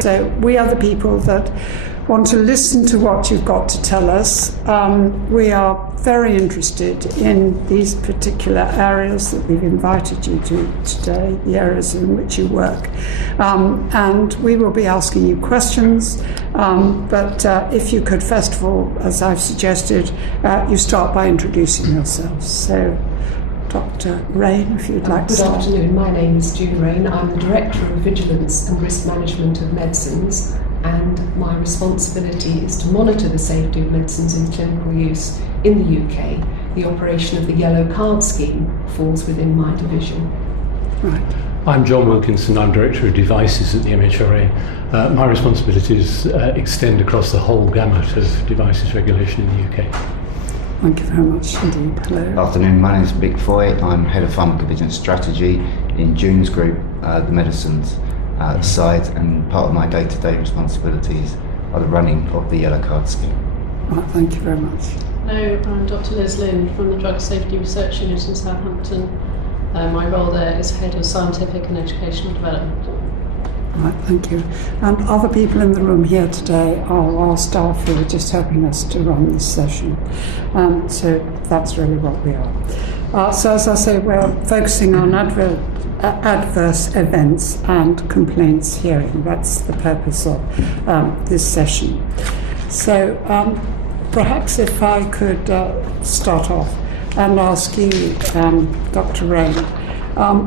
So we are the people that want to listen to what you've got to tell us. We are very interested in these particular areas that we've invited you to today, the areas in which you work. And we will be asking you questions, but if you could, first of all, as I've suggested, you start by introducing yourselves. So, Dr. Rain, if you'd like to start. Good afternoon, my name is June Rain. I'm the Director of Vigilance and Risk Management of Medicines, and my responsibility is to monitor the safety of medicines in clinical use in the UK. The operation of the Yellow Card Scheme falls within my division. Right. I'm John Wilkinson, I'm Director of Devices at the MHRA. My responsibilities extend across the whole gamut of devices regulation in the UK. Thank you very much indeed. Hello. Good afternoon, my name is Vic Foy. I'm Head of Pharmacovigilance Strategy in June's group, the medicines side, and part of my day-to-day responsibilities are the running of the Yellow Card Scheme. Right, thank you very much. Hello, I'm Dr. Liz Lynn from the Drug Safety Research Unit in Southampton. My role there is Head of Scientific and Educational Development. Right, thank you. And other people in the room here today are our staff who are just helping us to run this session. So that's really what we are. So as I say, we're focusing on adverse events and complaints hearing. That's the purpose of this session. So perhaps if I could start off and ask you, Dr. Rain,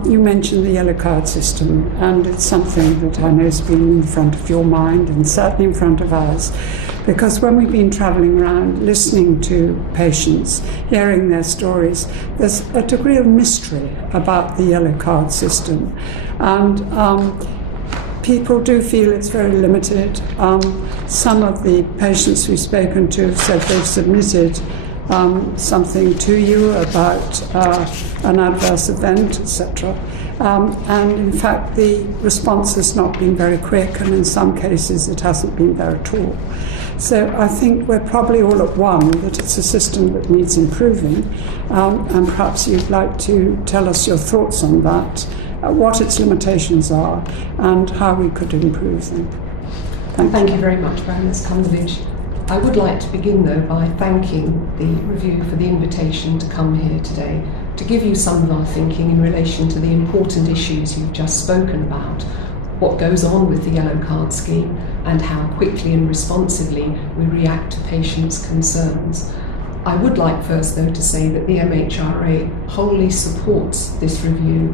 you mentioned the yellow card system, and it's something that I know has been in front of your mind and certainly in front of ours, because when we've been travelling around listening to patients, hearing their stories, there's a degree of mystery about the yellow card system, and people do feel it's very limited. Some of the patients we've spoken to have said they've submitted something to you about an adverse event, etc. And in fact, the response has not been very quick, and in some cases it hasn't been there at all. So I think we're probably all at one that it's a system that needs improving, and perhaps you'd like to tell us your thoughts on that, what its limitations are, and how we could improve them. Thank you very much, Baroness Cunliffe. I would like to begin, though, by thanking the review for the invitation to come here today to give you some of our thinking in relation to the important issues you've just spoken about, what goes on with the Yellow Card Scheme, and how quickly and responsively we react to patients' concerns. I would like first, though, to say that the MHRA wholly supports this review,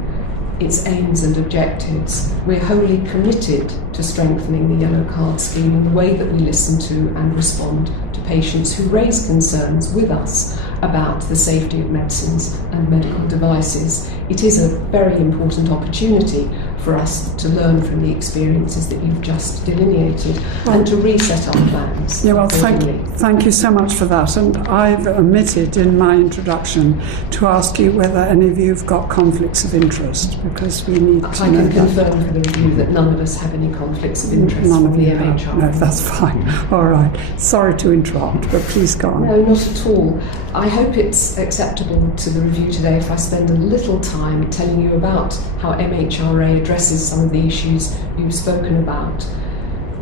its aims and objectives. We're wholly committed to strengthening the Yellow Card Scheme in the way that we listen to and respond to patients who raise concerns with us about the safety of medicines and medical devices. It is a very important opportunity for us to learn from the experiences that you've just delineated and to reset our plans. Yeah, well, thank you so much for that. And I've omitted in my introduction to ask you whether any of you have got conflicts of interest, because we need to know that. I can confirm for the review that none of us have any conflicts of interest from the MHRA. No, that's fine. All right. Sorry to interrupt, but please go on. No, not at all. I hope it's acceptable to the review today if I spend a little time telling you about how MHRA addresses some of the issues you've spoken about.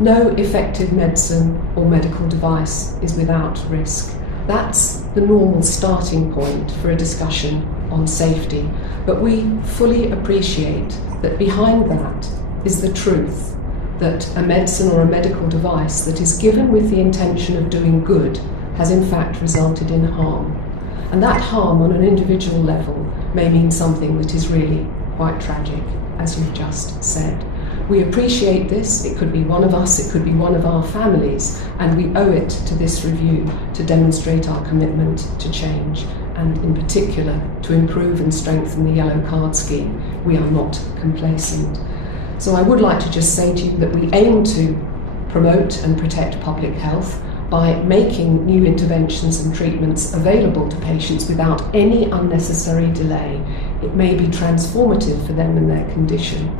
No effective medicine or medical device is without risk. That's the normal starting point for a discussion on safety. But we fully appreciate that behind that is the truth that a medicine or a medical device that is given with the intention of doing good has in fact resulted in harm. And that harm on an individual level may mean something that is really quite tragic, as you've just said. We appreciate this. It could be one of us, it could be one of our families, and we owe it to this review to demonstrate our commitment to change, and in particular to improve and strengthen the Yellow Card Scheme. We are not complacent. So I would like to just say to you that we aim to promote and protect public health by making new interventions and treatments available to patients without any unnecessary delay. It may be transformative for them and their condition,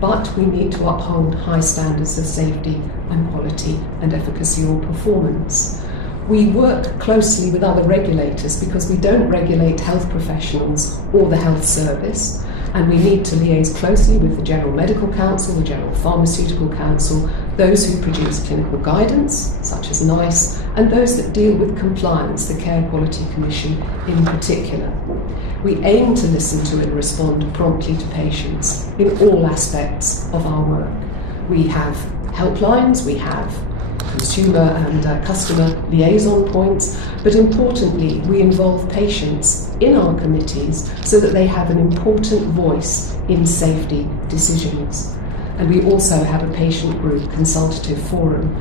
but we need to uphold high standards of safety and quality and efficacy or performance. We work closely with other regulators because we don't regulate health professionals or the health service, and we need to liaise closely with the General Medical Council, the General Pharmaceutical Council, those who produce clinical guidance, such as NICE, and those that deal with compliance, the Care Quality Commission in particular. We aim to listen to and respond promptly to patients in all aspects of our work. We have helplines, we have consumer and customer liaison points, but importantly, we involve patients in our committees so that they have an important voice in safety decisions. And we also have a patient group consultative forum.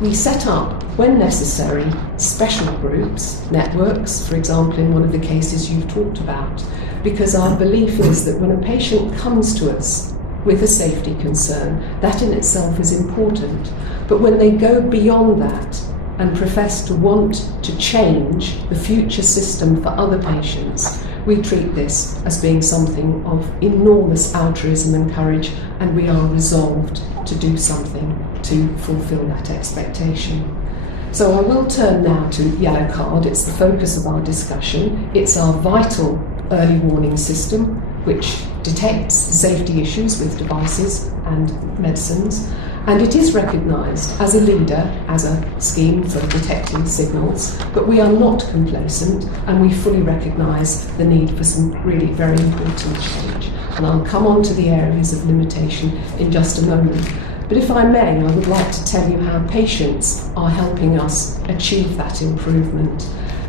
We set up, when necessary, special groups, networks, for example, in one of the cases you've talked about, because our belief is that when a patient comes to us with a safety concern, that in itself is important. But when they go beyond that and profess to want to change the future system for other patients, we treat this as being something of enormous altruism and courage, and we are resolved to do something to fulfil that expectation. So I will turn now to Yellow Card. It's the focus of our discussion. It's our vital early warning system which detects safety issues with devices and medicines, and it is recognised as a leader, as a scheme for detecting signals, but we are not complacent and we fully recognise the need for some really very important change. And I'll come on to the areas of limitation in just a moment. But if I may, I would like to tell you how patients are helping us achieve that improvement.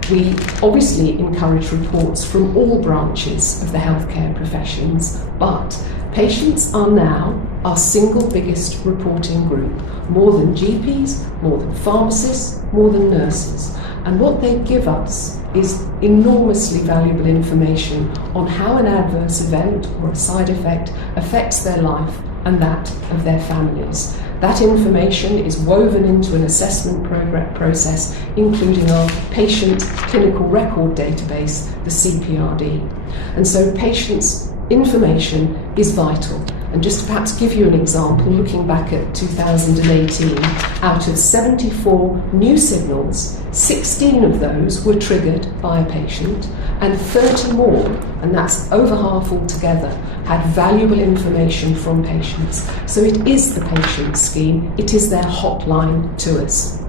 We obviously encourage reports from all branches of the healthcare professions, but patients are now our single biggest reporting group, more than GPs, more than pharmacists, more than nurses. And what they give us is enormously valuable information on how an adverse event or a side effect affects their life and that of their families. That information is woven into an assessment process, including our patient clinical record database, the CPRD. And so patients' information is vital. And just to perhaps give you an example, looking back at 2018, out of 74 new signals, 16 of those were triggered by a patient, and 30 more, and that's over half altogether, had valuable information from patients. So it is the patient scheme, it is their hotline to us.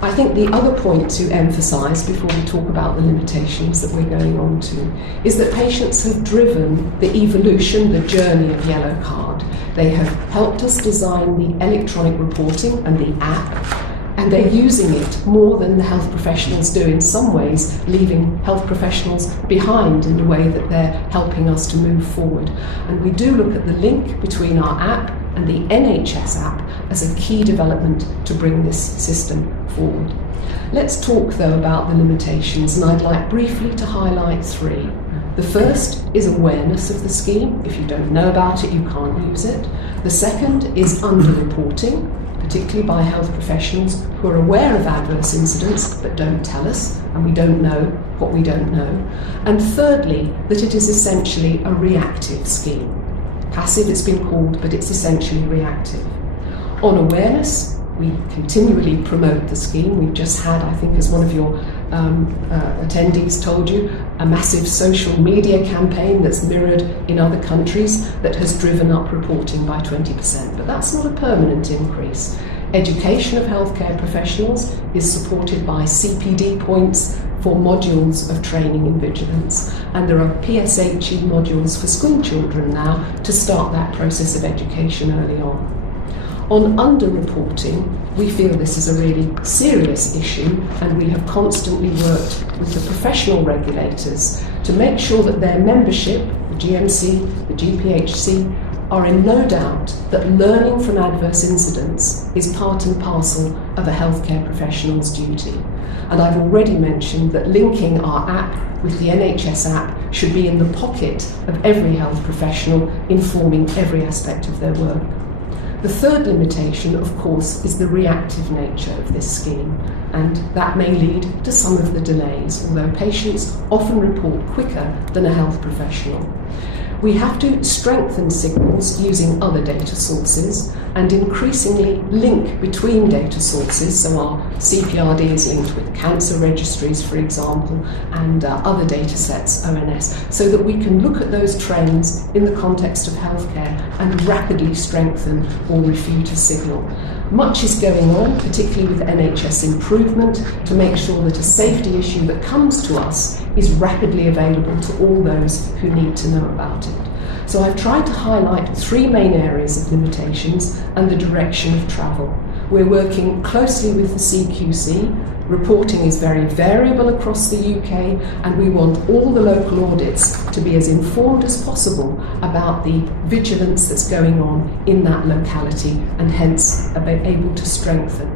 I think the other point to emphasise before we talk about the limitations that we're going on to is that patients have driven the evolution, the journey of Yellow Card. They have helped us design the electronic reporting and the app, and they're using it more than the health professionals do, in some ways leaving health professionals behind in the way that they're helping us to move forward. And we do look at the link between our app and the NHS app as a key development to bring this system forward. Let's talk though about the limitations, and I'd like briefly to highlight three. The first is awareness of the scheme. If you don't know about it, you can't use it. The second is underreporting, particularly by health professionals who are aware of adverse incidents but don't tell us, and we don't know what we don't know. And thirdly, that it is essentially a reactive scheme. Passive it's been called, but it's essentially reactive. On awareness, we continually promote the scheme. We've just had, I think as one of your attendees told you, a massive social media campaign that's mirrored in other countries that has driven up reporting by 20%. But that's not a permanent increase. Education of healthcare professionals is supported by CPD points for modules of training in vigilance. And there are PSHE modules for school children now to start that process of education early on. On underreporting, we feel this is a really serious issue, and we have constantly worked with the professional regulators to make sure that their membership, the GMC, the GPHC, are in no doubt that learning from adverse incidents is part and parcel of a healthcare professional's duty. And I've already mentioned that linking our app with the NHS app should be in the pocket of every health professional, informing every aspect of their work. The third limitation, of course, is the reactive nature of this scheme, and that may lead to some of the delays, although patients often report quicker than a health professional. We have to strengthen signals using other data sources, and increasingly link between data sources. So our CPRD is linked with cancer registries, for example, and other data sets, ONS, so that we can look at those trends in the context of healthcare and rapidly strengthen or refute a signal. Much is going on, particularly with NHS improvement, to make sure that a safety issue that comes to us is rapidly available to all those who need to know about it. So I've tried to highlight 3 main areas of limitations and the direction of travel. We're working closely with the CQC. Reporting is very variable across the UK, and we want all the local audits to be as informed as possible about the vigilance that's going on in that locality, and hence able to strengthen.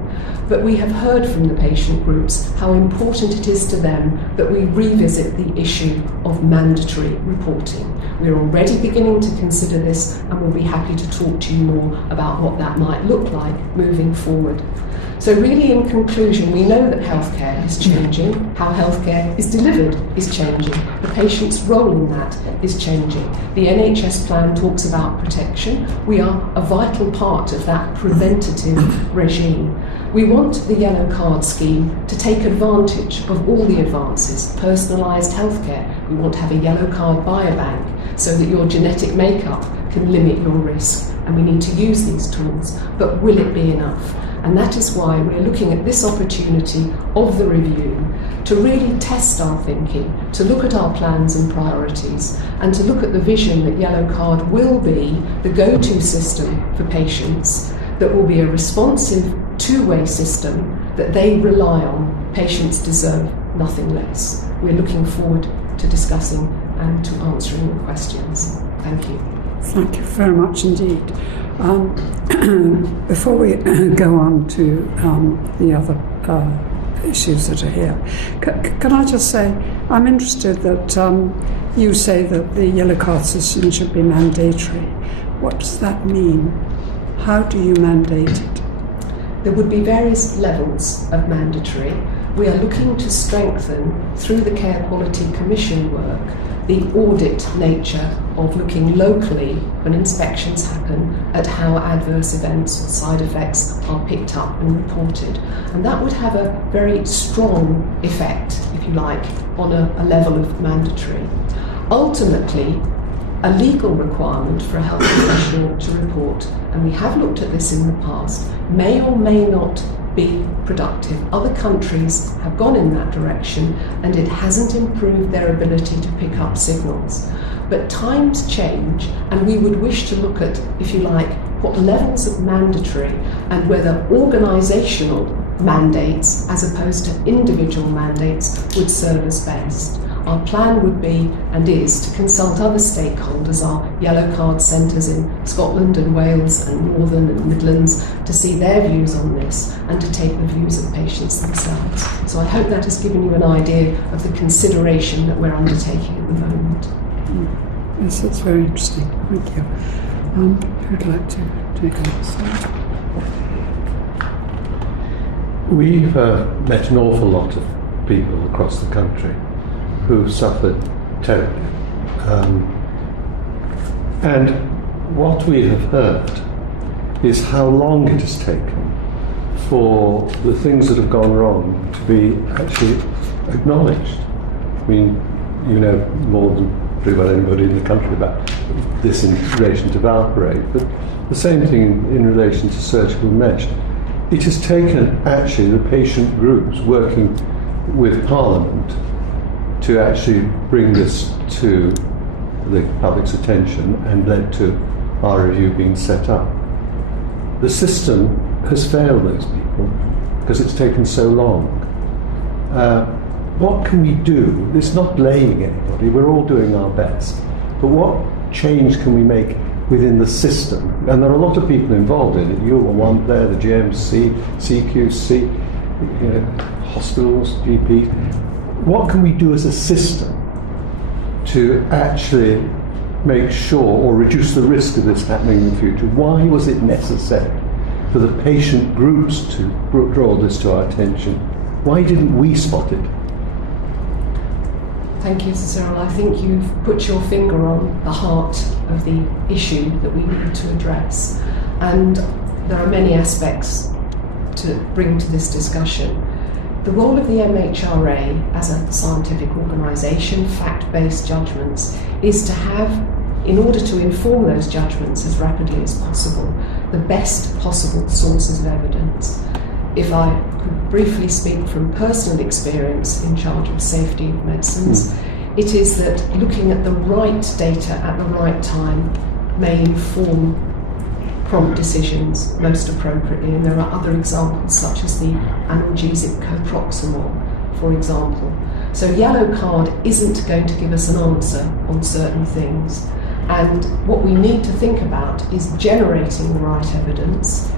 But we have heard from the patient groups how important it is to them that we revisit the issue of mandatory reporting. We're already beginning to consider this, and we'll be happy to talk to you more about what that might look like moving forward. So really, in conclusion, we know that healthcare is changing. How healthcare is delivered is changing. The patient's role in that is changing. The NHS plan talks about protection. We are a vital part of that preventative regime. We want the yellow card scheme to take advantage of all the advances. Personalised healthcare. We want to have a yellow card biobank so that your genetic makeup can limit your risk. And we need to use these tools. But will it be enough? And that is why we're looking at this opportunity of the review to really test our thinking, to look at our plans and priorities, and to look at the vision that Yellow Card will be the go-to system for patients, that will be a responsive, two-way system that they rely on. Patients deserve nothing less. We're looking forward to discussing and to answering your questions. Thank you. Thank you very much indeed. Before we go on to the other issues that are here, can I just say I'm interested that you say that the yellow card system should be mandatory. What does that mean? How do you mandate it? There would be various levels of mandatory. We are looking to strengthen, through the Care Quality Commission work, the audit nature of looking locally when inspections happen at how adverse events or side effects are picked up and reported. And that would have a very strong effect, if you like, on a level of mandatory. Ultimately, a legal requirement for a health professional to report, and we have looked at this in the past, may or may not be productive. Other countries have gone in that direction, and it hasn't improved their ability to pick up signals. But times change, and we would wish to look at, if you like, what levels of mandatory and whether organisational mandates as opposed to individual mandates would serve us best. Our plan would be, and is, to consult other stakeholders, our yellow card centres in Scotland and Wales and Northern and Midlands, to see their views on this and to take the views of patients themselves. So I hope that has given you an idea of the consideration that we're undertaking at the moment. Yes, that's very interesting. Thank you. Who'd like to take on this? We've met an awful lot of people across the country who suffered terribly. And what we have heard is how long it has taken for the things that have gone wrong to be actually acknowledged. I mean, you know more than pretty well anybody in the country about this in relation to valparate, but the same thing in relation to surgical mesh. It has taken actually the patient groups working with Parliament to actually bring this to the public's attention and led to our review being set up. The system has failed those people because it's taken so long. What can we do? It's not blaming anybody, we're all doing our best. But what change can we make within the system? And there are a lot of people involved in it. You were one there, the GMC, CQC, hospitals, GPs. What can we do as a system to actually make sure or reduce the risk of this happening in the future? Why was it necessary for the patient groups to draw this to our attention? Why didn't we spot it? Thank you, Sir Cyril. I think you've put your finger on the heart of the issue that we need to address. And there are many aspects to bring to this discussion. The role of the MHRA as a scientific organisation, fact-based judgments, is to have, in order to inform those judgments as rapidly as possible, the best possible sources of evidence. If I could briefly speak from personal experience in charge of safety of medicines, it is that looking at the right data at the right time may inform prompt decisions most appropriately, and there are other examples such as the analgesic coproximol, for example. So yellow card isn't going to give us an answer on certain things, and what we need to think about is generating the right evidence.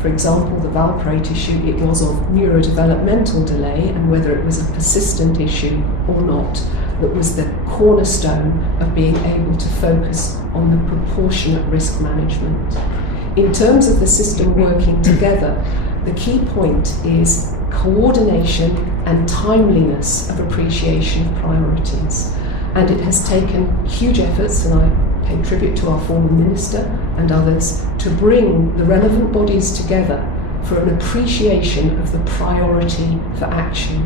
For example, the valproate issue, it was of neurodevelopmental delay, and whether it was a persistent issue or not, that was the cornerstone of being able to focus on the proportionate risk management. In terms of the system working together, the key point is coordination and timeliness of appreciation of priorities. And it has taken huge efforts, and I pay tribute to our former minister and others, to bring the relevant bodies together for an appreciation of the priority for action.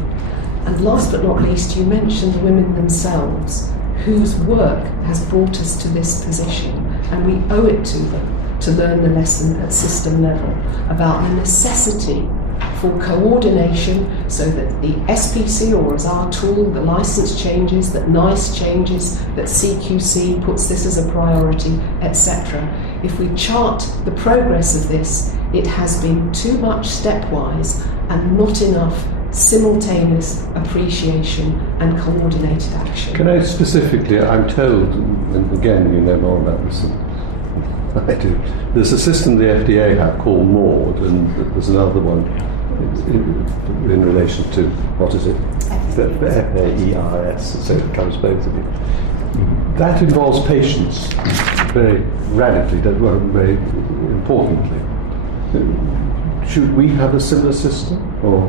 And last but not least, you mentioned the women themselves, whose work has brought us to this position, and we owe it to them to learn the lesson at system level about the necessity for coordination so that the SPC, or as our tool, the license changes, that NICE changes, that CQC puts this as a priority, etc. If we chart the progress of this, it has been too much stepwise and not enough simultaneous appreciation and coordinated action. Can I specifically, I'm told, and again you know more about this than I do, there's a system the FDA have called MAUD, and there's another one in relation to, what is it? FAERS, so it covers both of you. That involves patients very radically, well, very importantly. Should we have a similar system, or?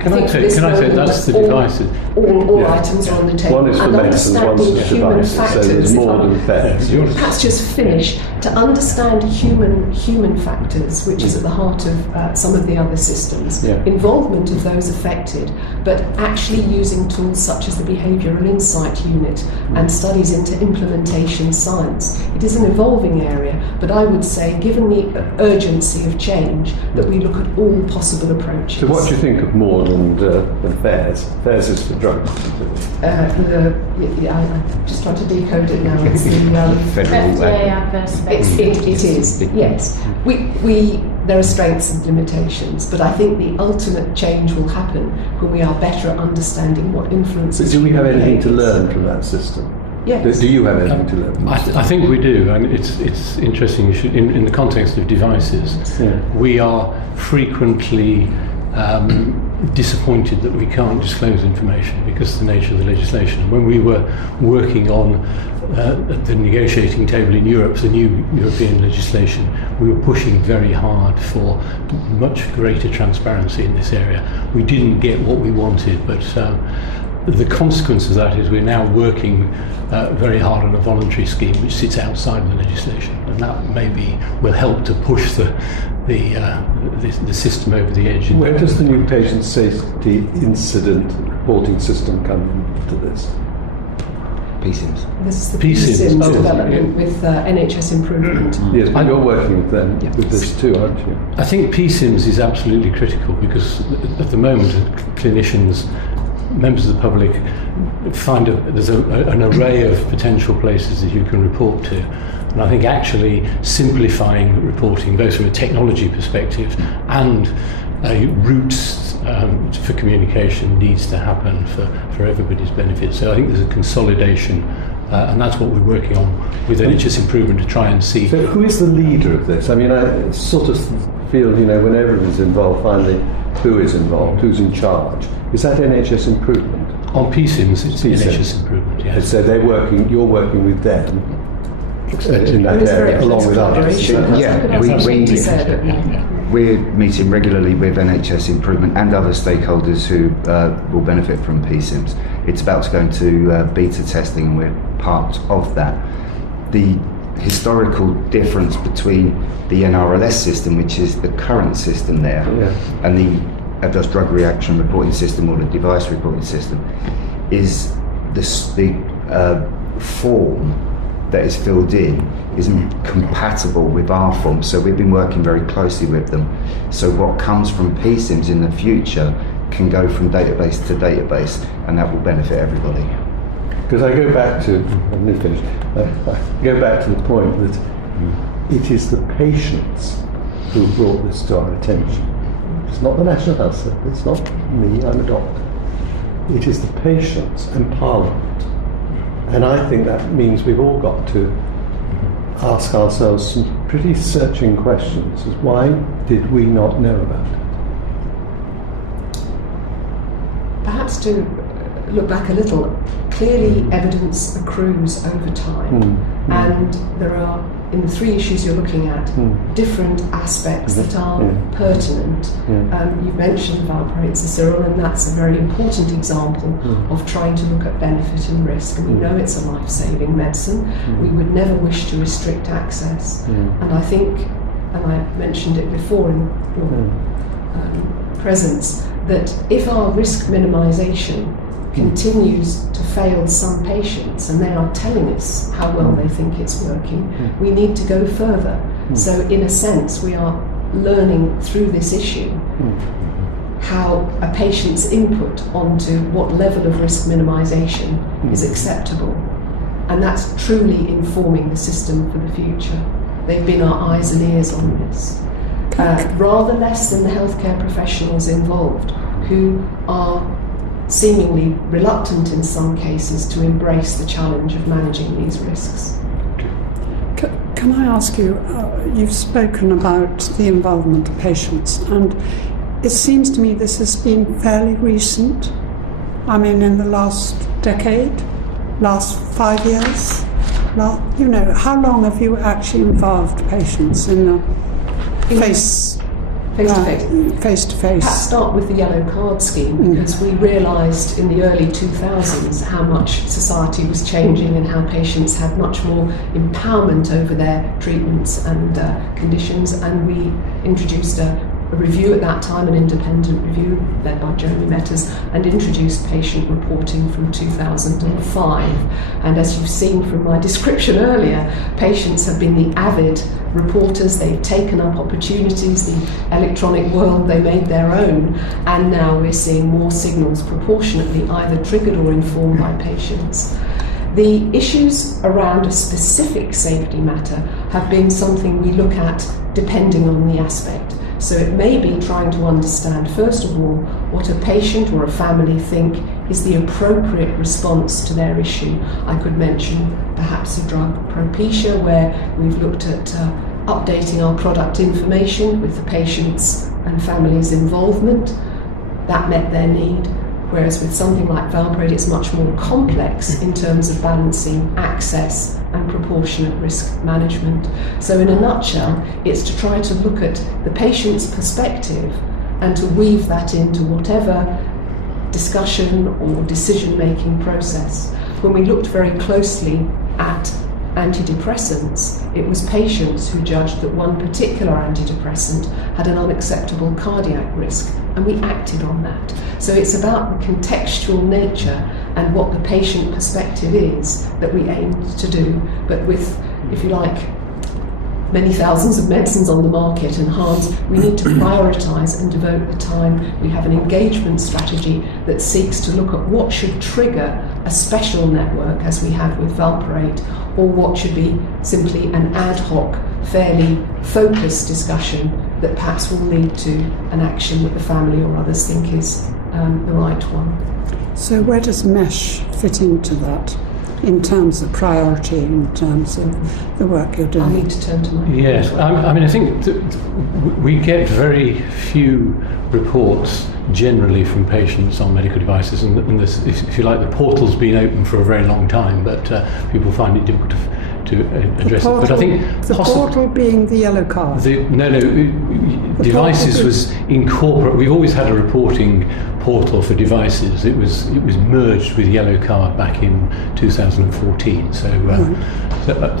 Can I say that's the devices? All items are on the table. One is for and medicine, one's for human devices, factors, so there's more than that. Perhaps just finish to understand human factors, which is at the heart of some of the other systems, involvement of those affected, but actually using tools such as the Behavioural Insight Unit and studies into implementation science. It is an evolving area, but I would say, given the urgency of change, that we look at all possible approaches. So what do you think of MAUD and FAERS? FAERS is for drugs. I just trying to decode it now. It's the FDA adverse it is, yes. There are strengths and limitations, but I think the ultimate change will happen when we are better at understanding what influences. So do we have anything to learn from that system? Yes. Do you have anything to learn? I think we do, and it's interesting. In the context of devices, we are frequently disappointed that we can't disclose information because of the nature of the legislation. When we were working on the negotiating table in Europe, the new European legislation, we were pushing very hard for much greater transparency in this area. We didn't get what we wanted, but the consequence of that is we're now working very hard on a voluntary scheme which sits outside of the legislation, and that maybe will help to push the system over the edge. Where does the new patient safety incident reporting system come into this? PSIMS. This is the PSIMS development with NHS Improvement. Yes, but you're working with them with this too, aren't you? I think PSIMS is absolutely critical because at the moment clinicians, members of the public, find there's an array of potential places that you can report to. And I think actually simplifying reporting, both from a technology perspective and routes for communication, needs to happen for everybody's benefit. So I think there's a consolidation, and that's what we're working on with NHS Improvement to try and see. So who is the leader of this? I mean, I sort of feel, when everyone's involved, finally, who is involved, who's in charge? Is that NHS Improvement? On PSIMS, it's NHS Improvement, yes. So you're working with them in that area, along with others. We're meeting regularly with NHS Improvement and other stakeholders who will benefit from PSIMS. It's about to go into beta testing, and we're part of that. The historical difference between the NRLS system, which is the current system there, and the adverse drug reaction reporting system or the device reporting system, is the form that is filled in isn't compatible with our form. So we've been working very closely with them. So what comes from PSIMS in the future can go from database to database, and that will benefit everybody. Because I go back to, let me finish, I go back to the point that it is the patients who brought this to our attention. It's not the National Health Service, it's not me, I'm a doctor. It is the patients and Parliament. And I think that means we've all got to ask ourselves some pretty searching questions as why did we not know about it? Perhaps to look back a little, clearly evidence accrues over time, and there are, in the 3 issues you're looking at, different aspects that are pertinent. You've mentioned valproate, Cyril, and that's a very important example of trying to look at benefit and risk. And we know it's a life-saving medicine. We would never wish to restrict access. And I think, and I mentioned it before in your presence, that if our risk minimisation continues to fail some patients, and they are telling us how well they think it's working, we need to go further. So in a sense, we are learning through this issue how a patient's input onto what level of risk minimisation is acceptable. And that's truly informing the system for the future. They've been our eyes and ears on this. Rather less than the healthcare professionals involved, who are seemingly reluctant in some cases to embrace the challenge of managing these risks. Can I ask you, you've spoken about the involvement of patients, and it seems to me this has been fairly recent. I mean, in the last decade, last 5 years, you know, how long have you actually involved patients in a face-to-face? Perhaps start with the yellow card scheme, because we realised in the early 2000s how much society was changing and how patients had much more empowerment over their treatments and conditions, and we introduced a review at that time, an independent review led by Jeremy Metters, and introduced patient reporting from 2005. And as you've seen from my description earlier, patients have been the avid reporters. They've taken up opportunities, the electronic world they made their own, and now we're seeing more signals proportionately either triggered or informed by patients. The issues around a specific safety matter have been something we look at depending on the aspect. So it may be trying to understand, first of all, what a patient or a family think is the appropriate response to their issue. I could mention perhaps a drug, Propecia, where we've looked at updating our product information with the patient's and family's involvement. That met their need. Whereas with something like valproate, it's much more complex in terms of balancing access and proportionate risk management. So in a nutshell, it's to try to look at the patient's perspective and to weave that into whatever discussion or decision-making process. When we looked very closely at antidepressants, it was patients who judged that one particular antidepressant had an unacceptable cardiac risk, and we acted on that. So it's about the contextual nature and what the patient perspective is that we aimed to do, but with, if you like, many thousands of medicines on the market and harms, we need to prioritise and devote the time. We have an engagement strategy that seeks to look at what should trigger a special network, as we have with valproate, or what should be simply an ad hoc, fairly focused discussion that perhaps will lead to an action that the family or others think is the right one. So where does MESH fit into that, in terms of priority, in terms of the work you're doing? I need to turn to my... Yes, I mean, I think we get very few reports generally from patients on medical devices, and this, if you like, the portal's been open for a very long time, but people find it difficult to address it. But I think the portal being the yellow card. No, Devices was incorporated. We've always had a reporting portal for devices. It was merged with Yellow Card back in 2014. So,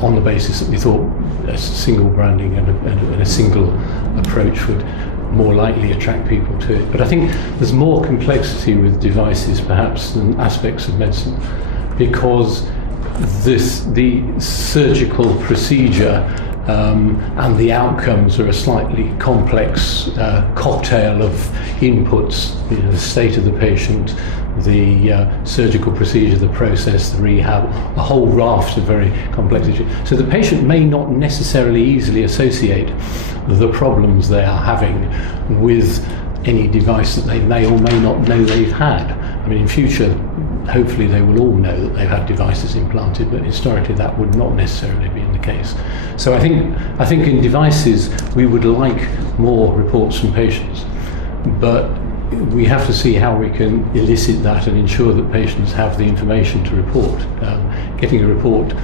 on the basis that we thought a single branding and a single approach would more likely attract people to it. But I think there's more complexity with devices perhaps than aspects of medicine, because the surgical procedure and the outcomes are a slightly complex cocktail of inputs, the state of the patient, the surgical procedure, the process, the rehab, a whole raft of very complex issues. So the patient may not necessarily easily associate the problems they are having with any device that they may or may not know they've had. I mean, in future, hopefully they will all know that they've had devices implanted, but historically that would not necessarily be the case. So I think in devices we would like more reports from patients, but we have to see how we can elicit that and ensure that patients have the information to report. Getting a report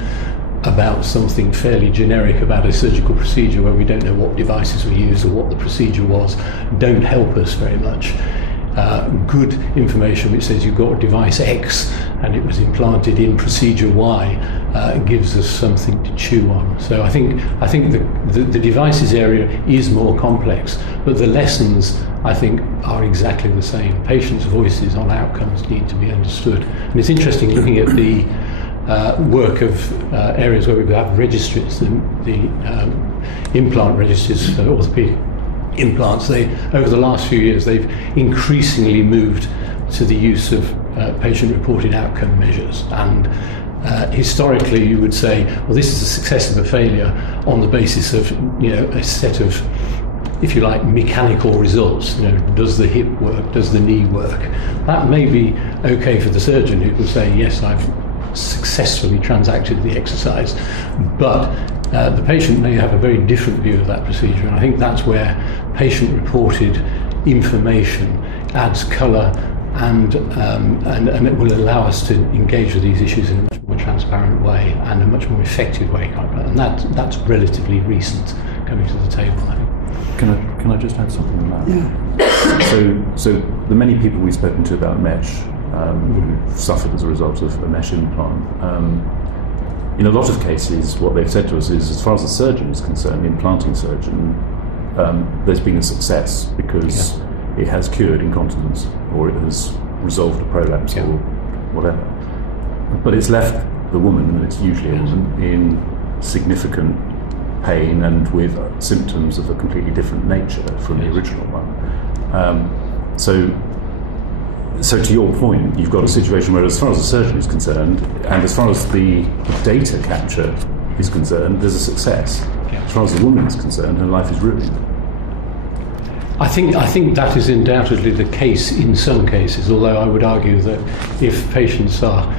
about something fairly generic about a surgical procedure where we don't know what devices were used or what the procedure was don't help us very much. Good information which says you've got a device X and it was implanted in procedure Y gives us something to chew on. So I think the devices area is more complex, but the lessons I think are exactly the same. Patients' voices on outcomes need to be understood. And it's interesting looking at the work of areas where we have registries, the implant registries for orthopedic implants. Over the last few years, they've increasingly moved to the use of patient-reported outcome measures. And historically, you would say, well, this is a success of a failure on the basis of a set of, if you like, mechanical results. Does the hip work? Does the knee work? That may be okay for the surgeon who can say, yes, I've successfully transacted the exercise, but the patient may have a very different view of that procedure, and I think that's where patient-reported information adds colour and it will allow us to engage with these issues in a much more transparent way and a much more effective way, and that's relatively recent coming to the table, I think. Can I just add something on that? Yeah. So the many people we've spoken to about mesh who've suffered as a result of a mesh implant, in a lot of cases what they've said to us is, as far as the surgeon is concerned, the implanting surgeon, there's been a success because it has cured incontinence or it has resolved a prolapse or whatever. But it's left the woman, and it's usually a woman, in significant pain and with symptoms of a completely different nature from the original one. So to your point, you've got a situation where, as far as the surgeon is concerned, and as far as the data capture is concerned, there's a success. As far as the woman is concerned, her life is ruined. I think that is undoubtedly the case in some cases, although I would argue that if patients are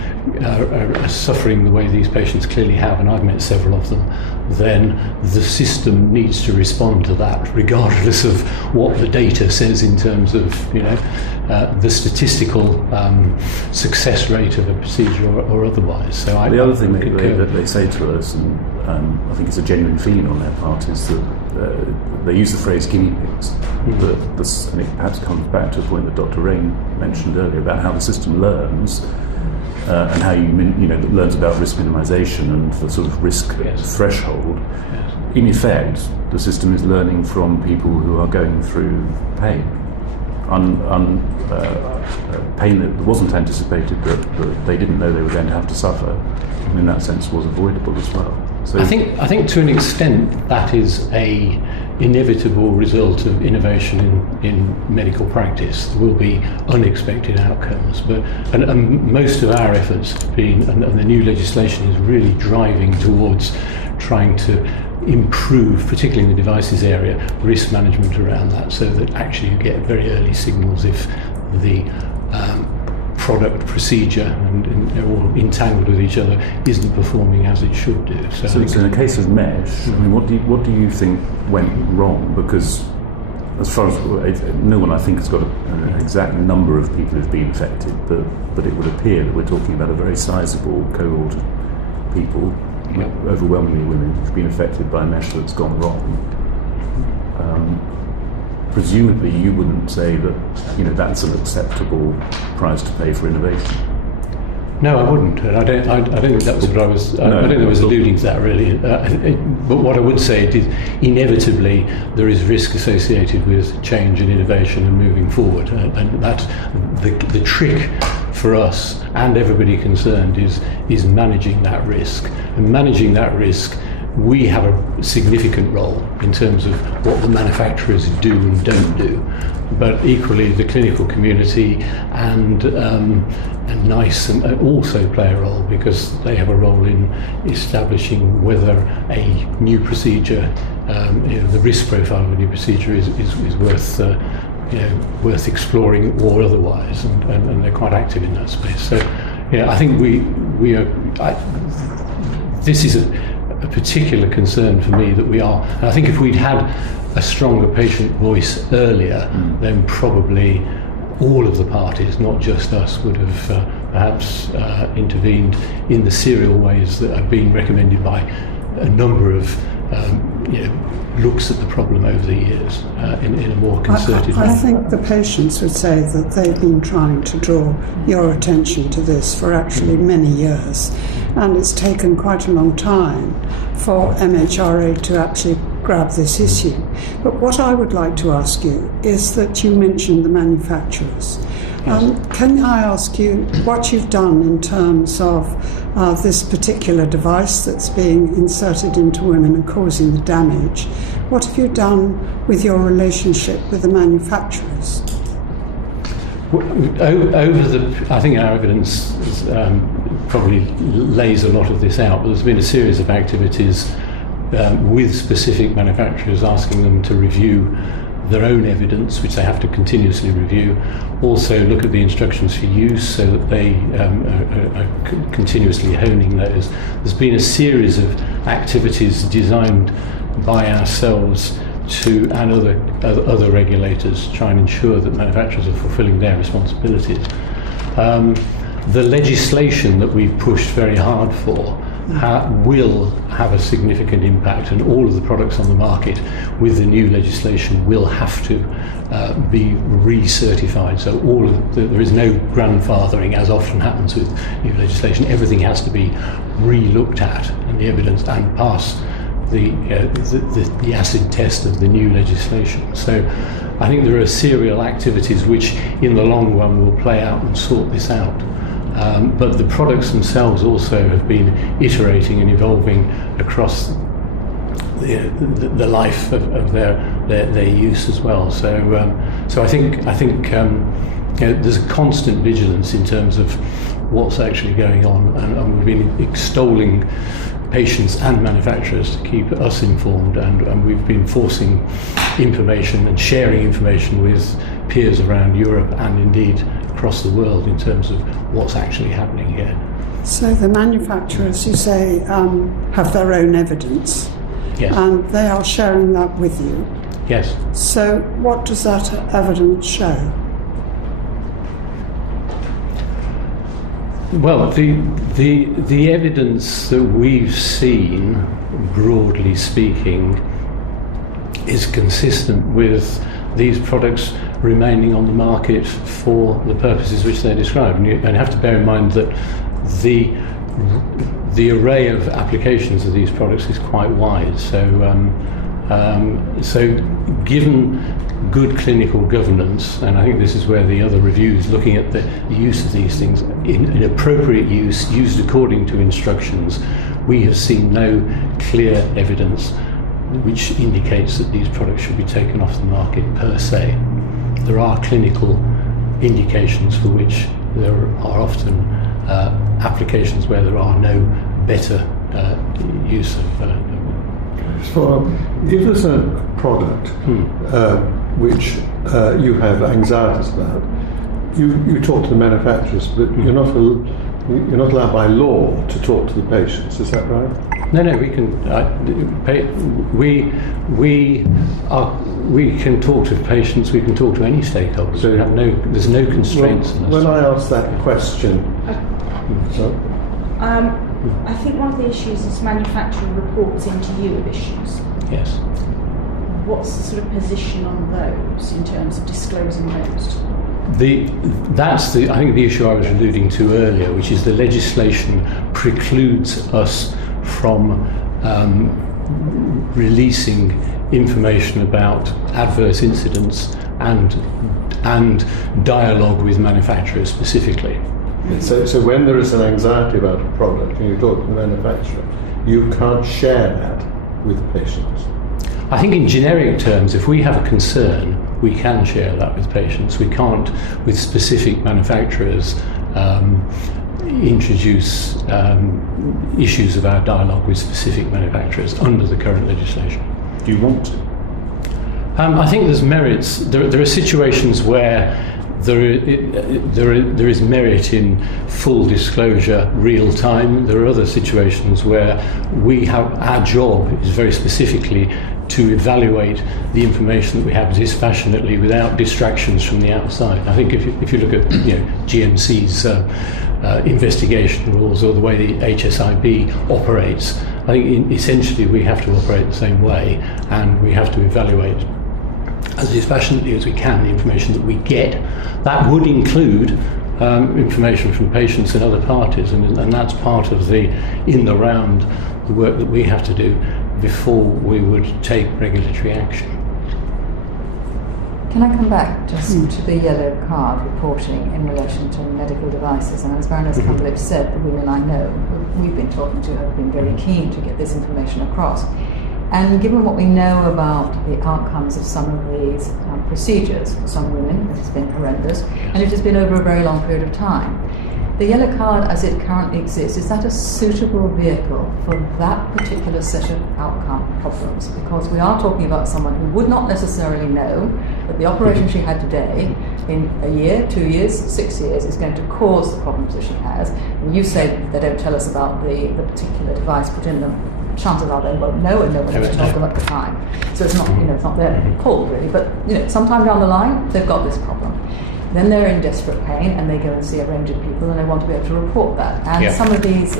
suffering the way these patients clearly have, and I've met several of them, then the system needs to respond to that, regardless of what the data says in terms of the statistical success rate of a procedure or otherwise. So the other thing that they say to us, and I think it's a genuine feeling on their part, is that they use the phrase guinea pigs. And it perhaps comes back to a point that Dr. Rain mentioned earlier about how the system learns. And how you learns about risk minimisation and the sort of risk threshold. Yes. In effect, the system is learning from people who are going through pain, pain that wasn't anticipated, that they didn't know they were going to have to suffer, and in that sense was avoidable as well. So I think to an extent that is a inevitable result of innovation in medical practice. There will be unexpected outcomes, but and most of our efforts have been, and the new legislation is really driving towards trying to improve, particularly in the devices area, risk management around that, so that actually you get very early signals if the product, procedure, and they're all entangled with each other, isn't performing as it should do. So in a case of mesh, I mean, what do you think went wrong? Because as far as no one, I think, has got an exact number of people who've been affected, but it would appear that we're talking about a very sizable cohort of people, overwhelmingly women, who've been affected by mesh that's gone wrong. presumably you wouldn't say that that's an acceptable price to pay for innovation. No, I wouldn't. And I don't think that was what I was. I don't think I was alluding to that really. But what I would say is, inevitably, there is risk associated with change and innovation and moving forward. And that's the trick for us and everybody concerned is managing that risk. And managing that risk, we have a significant role in terms of what the manufacturers do and don't do. But equally, the clinical community and NICE also play a role, because they have a role in establishing whether a new procedure, the risk profile of a new procedure is worth exploring or otherwise, and they're quite active in that space. So, I think we are. This is a particular concern for me that we are. And I think if we'd had a stronger patient voice earlier, then probably all of the parties, not just us, would have perhaps intervened in the serial ways that have been recommended by a number of looks at the problem over the years in a more concerted way. I think the patients would say that they've been trying to draw your attention to this for actually many years, and it's taken quite a long time for MHRA to actually grab this issue. But what I would like to ask you is that you mentioned the manufacturers. Can I ask you what you've done in terms of this particular device that's being inserted into women and causing the damage? What have you done with your relationship with the manufacturers? I think our evidence probably lays a lot of this out, but there's been a series of activities with specific manufacturers asking them to review their own evidence, which they have to continuously review, also look at the instructions for use so that they are continuously honing those. There's been a series of activities designed by ourselves and other regulators to try and ensure that manufacturers are fulfilling their responsibilities. The legislation that we've pushed very hard for will have a significant impact, and all of the products on the market with the new legislation will have to be recertified. So there is no grandfathering, as often happens with new legislation. Everything has to be re-looked at, and the evidence, and pass the acid test of the new legislation. So I think there are serial activities which in the long run will play out and sort this out. But the products themselves also have been iterating and evolving across the life of their use as well. So I think there's a constant vigilance in terms of what's actually going on, and we've been extolling patients and manufacturers to keep us informed, and we've been forcing information and sharing information with peers around Europe and indeed across the world in terms of what's actually happening here. So the manufacturers, you say, have their own evidence, yes, and they are sharing that with you. Yes. So what does that evidence show? Well, the evidence that we've seen, broadly speaking, is consistent with these products remaining on the market for the purposes which they describe. And you have to bear in mind that the array of applications of these products is quite wide. So given good clinical governance, and I think this is where the other reviews looking at the use of these things in appropriate use, used according to instructions, we have seen no clear evidence which indicates that these products should be taken off the market per se. There are clinical indications for which there are often applications where there are no better use of. So if there's a product which you have anxieties about, you talk to the manufacturers, but you're not allowed by law to talk to the patients. Is that right? No, we can. We can talk to patients. We can talk to any stakeholders. So there's no constraints. When I asked that question, I think one of the issues is manufacturing reports into you of issues. Yes. what's the sort of position on those in terms of disclosing those? I think the issue I was alluding to earlier, which is the legislation precludes us from releasing information about adverse incidents and dialogue with manufacturers specifically. So when there is an anxiety about a product and you talk to the manufacturer, you can't share that with patients. I think in generic terms, if we have a concern, we can share that with patients. We can't, with specific manufacturers, introduce issues of our dialogue with specific manufacturers under the current legislation. Do you want to? I think there's merits. There are situations where there is merit in full disclosure real time. There are other situations where our job is very specifically to evaluate the information that we have dispassionately without distractions from the outside. I think if you look at GMC's investigation rules or the way the HSIB operates, I think essentially we have to operate the same way, and we have to evaluate as dispassionately as we can the information that we get. That would include information from patients and other parties, and that's part of the work that we have to do before we would take regulatory action. Can I come back just to the yellow card reporting in relation to medical devices? And as Baroness Cunliffe said, the women I know who we've been talking to have been very keen to get this information across. And given what we know about the outcomes of some of these procedures for some women, it has been horrendous, and it has been over a very long period of time. The yellow card as it currently exists, is that a suitable vehicle for that particular set of outcome problems? Because we are talking about someone who would not necessarily know that the operation she had today, in a year, 2 years, 6 years, is going to cause the problems that she has. And you say they don't tell us about the particular device put in them. Chances are they won't know, and no one will tell them at the time. So it's not, it's not their fault really. But sometime down the line, they've got this problem. Then they're in desperate pain, and they go and see a range of people, and they want to be able to report that. And some of these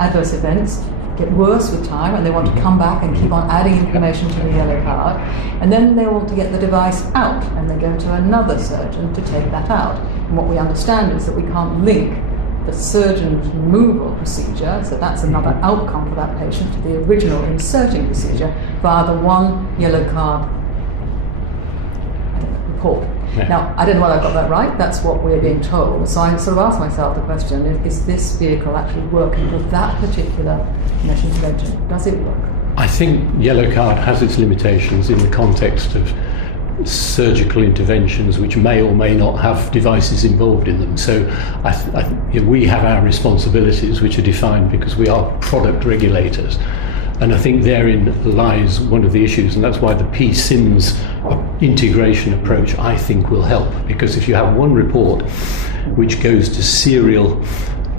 adverse events get worse with time, and they want to come back and keep on adding information to the yellow card. And then they want to get the device out, and they go to another surgeon to take that out. And what we understand is that we can't link the surgeon's removal procedure, so that's another outcome for that patient, to the original inserting procedure via the one yellow card report. Now, I don't know whether I got that right, that's what we're being told. So I sort of asked myself the question, is this vehicle actually working with that particular mesh intervention? Does it work? I think yellow card has its limitations in the context of surgical interventions which may or may not have devices involved in them. So we have our responsibilities which are defined because we are product regulators. And I think therein lies one of the issues, and that's why the PSIMS integration approach, I think, will help. Because if you have one report which goes to serial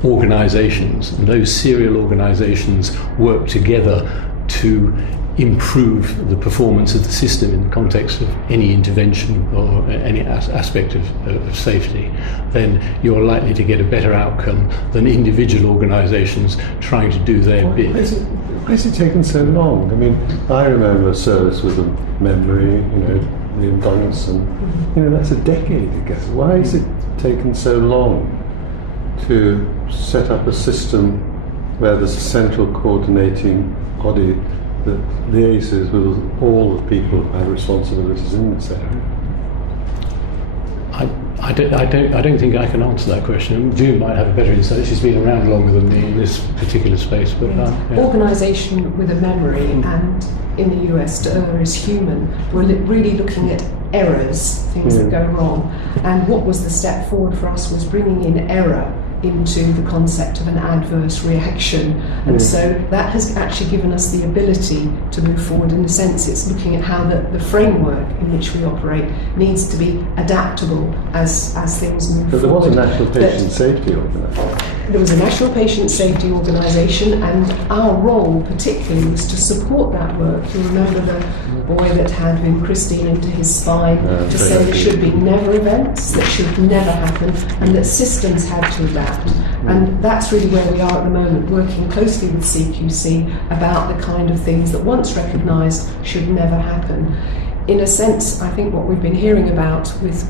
organisations, and those serial organisations work together to improve the performance of the system in the context of any intervention or any aspect of safety, then you're likely to get a better outcome than individual organisations trying to do their bit. Why is it taken so long? I mean, I remember a service with a memory, the endurance, and that's a decade ago. Why is it taken so long to set up a system where there's a central coordinating body that liaises with all the people who have responsibilities in this area? I don't think I can answer that question. June might have a better insight. She's been around longer than me in this particular space. But organisation with a memory, and in the US, to err is human. We're really looking at errors, things that go wrong. And what was the step forward for us was bringing in error into the concept of an adverse reaction, and so that has actually given us the ability to move forward. In a sense, it's looking at how the framework in which we operate needs to be adaptable as things move forward. But there was a National Patient Safety Organisation. there was a national patient safety organisation, and our role particularly was to support that work. You remember the boy that had vincristine into his spine, to say there should be never events, that should never happen, and that systems had to adapt. And that's really where we are at the moment, working closely with CQC about the kind of things that once recognised should never happen. In a sense, I think what we've been hearing about with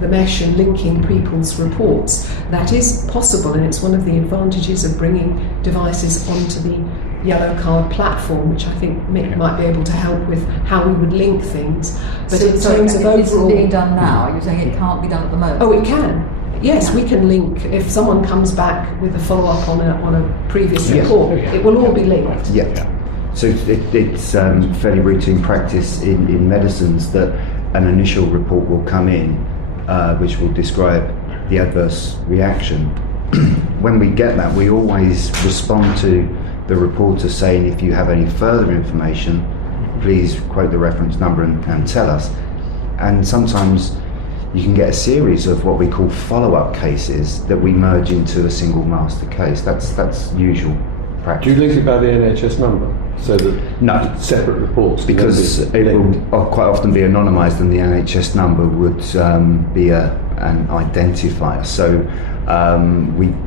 the mesh and linking people's reports, that is possible, and it's one of the advantages of bringing devices onto the yellow card platform, which I think Mick might be able to help with how we would link things. But in terms of overall... It's being done now. You're saying it can't be done at the moment? Oh, it can. Yes, we can link. If someone comes back with a follow-up on a previous report, it will all be linked. Yeah. So it's fairly routine practice in medicines that an initial report will come in, which will describe the adverse reaction. When we get that, we always respond to the reporter saying, if you have any further information, please quote the reference number and tell us. And sometimes you can get a series of what we call follow-up cases that we merge into a single master case. That's usual practice. Do you link it by the NHS number? So that no, separate reports? Because it will quite often be anonymised, and the NHS number would be an identifier. So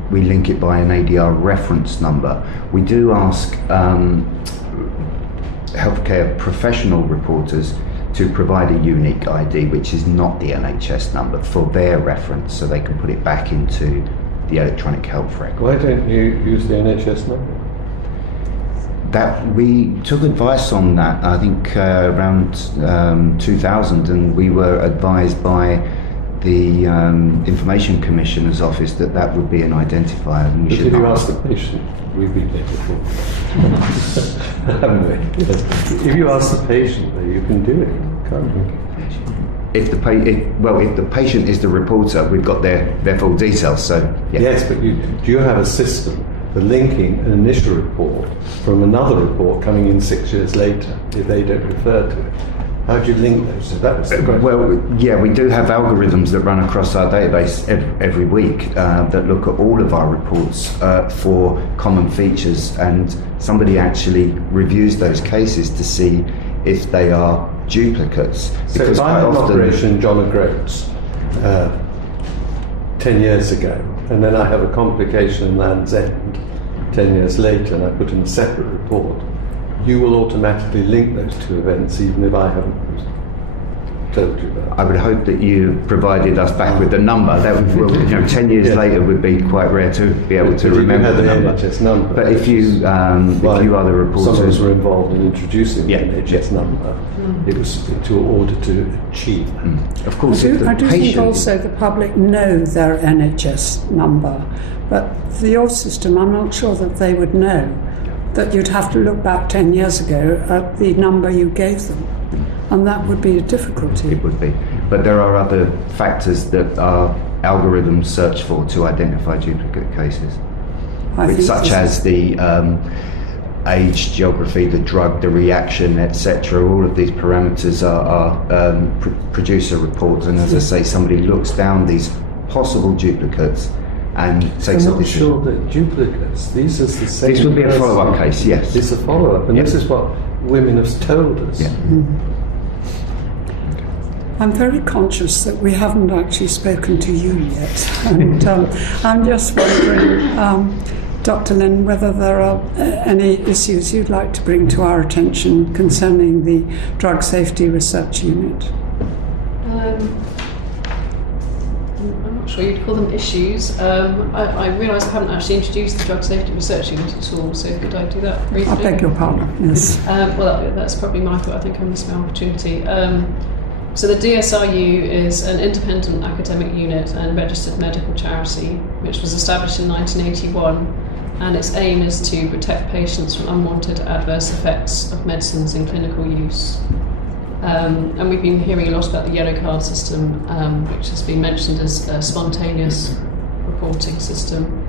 we link it by an ADR reference number. We do ask healthcare professional reporters to provide a unique ID, which is not the NHS number, for their reference, so they can put it back into the electronic health record. Why don't you use the NHS number? That we took advice on that, I think around 2000, and we were advised by the Information Commissioner's office that would be an identifier. And But if you ask the patient, we've been there before, haven't we? Yes. If you ask the patient, though, you can do it, can't you? If the patient is the reporter, we've got their full details. So yes, but do you have a system for linking an initial report from another report coming in 6 years later if they don't refer to it? How do you link those? So that was the question. Well, yeah, we do have algorithms that run across our database every week that look at all of our reports for common features, and somebody actually reviews those cases to see if they are duplicates. So if I had an operation John O'Groats 10 years ago, and then I have a complication in Land's End 10 years later, and I put in a separate report, you will automatically link those two events even if I haven't told you that. I would hope that you provided us back with the number. That would, 10 years later would be quite rare to be able to remember the number. NHS number. But if you are the reporter, some of us were involved in introducing the NHS number. It was in order to achieve that. Of course, I do think also the public know their NHS number, but for your system, I'm not sure that they would know. That you'd have to look back 10 years ago at the number you gave them, and that would be a difficulty. It would be. But there are other factors that our algorithms search for to identify duplicate cases, such as the age, geography, the drug, the reaction, etc. All of these parameters produce a report, and as I say, somebody looks down these possible duplicates and takes a decision. I'm not sure that duplicates, these are the same. This would be a follow-up case, yes. It's a follow-up, and this is what women have told us. Yeah. I'm very conscious that we haven't actually spoken to you yet, and I'm just wondering, Dr. Lynn, whether there are any issues you'd like to bring to our attention concerning the Drug Safety Research Unit. I'm not sure you'd call them issues. I realise I haven't actually introduced the Drug Safety Research Unit at all, so could I do that briefly? I beg your pardon, yes. Well, that's probably my fault. I think I missed my opportunity. So the DSRU is an independent academic unit and registered medical charity, which was established in 1981, and its aim is to protect patients from unwanted adverse effects of medicines in clinical use. And we've been hearing a lot about the yellow card system, which has been mentioned as a spontaneous reporting system.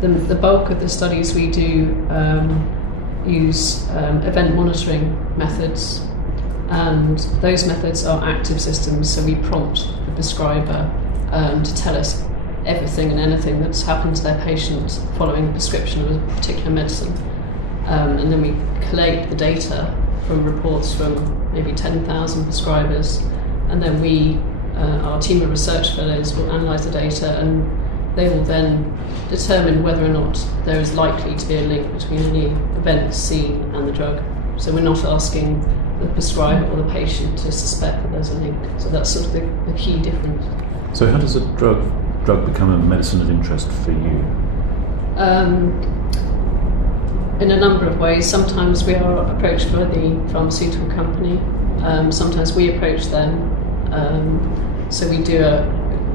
The bulk of the studies we do use event monitoring methods, and those methods are active systems, so we prompt the prescriber to tell us everything and anything that's happened to their patient following prescription of a particular medicine. And then we collate the data from reports from maybe 10,000 prescribers, and then we, our team of research fellows, will analyse the data, and they will then determine whether or not there is likely to be a link between any events seen and the drug. So we're not asking the prescriber or the patient to suspect that there's a link. So that's sort of the key difference. So how does a drug become a medicine of interest for you? In a number of ways. Sometimes we are approached by the pharmaceutical company. Sometimes we approach them. So we do a